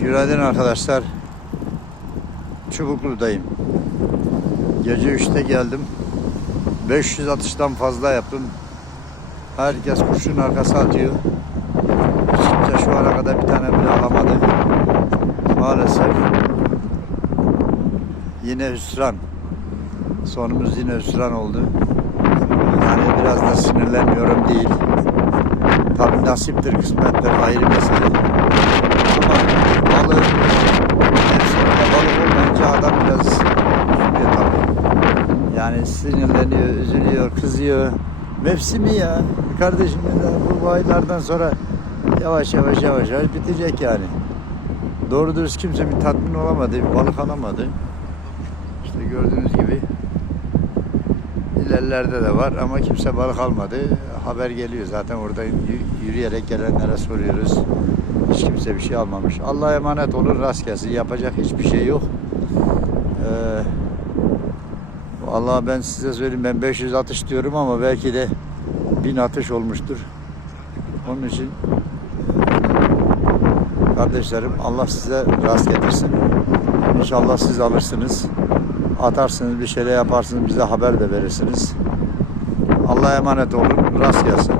Günaydın arkadaşlar. Çubuklu'dayım. Gece 3'te geldim. 500 atıştan fazla yaptım. Herkes kurşun arkası atıyor. Kimse şu ana kadar bir tane bile alamadı. Maalesef. Yine hüsran. Sonumuz yine hüsran oldu. Yani biraz da sinirlenmiyorum değil. Tabii nasiptir, kısmettir ayrı mesele. Ama balığı mevsiminde balık olmayınca adam biraz üzülüyor tabii. Yani sinirleniyor, üzülüyor, kızıyor. Mevsimi ya. Kardeşim ya bu aylardan sonra yavaş yavaş yavaş yavaş bitecek yani. Doğru dürüst kimse bir tatmin olamadı, bir balık alamadı. İşte gördüğünüz gibi ilerlerde de var ama kimse balık almadı. Haber geliyor zaten orada yürüyerek gelenlere soruyoruz. Hiç kimse bir şey almamış. Allah'a emanet olun rast gelsin. Yapacak hiçbir şey yok. Ee, Allah ben size söyleyeyim ben 500 atış diyorum ama belki de 1000 atış olmuştur. Onun için kardeşlerim Allah size rast getirsin. İnşallah siz alırsınız. Atarsınız bir şeyler yaparsınız bize haber de verirsiniz. Allah'a emanet olun. Rast gelsin.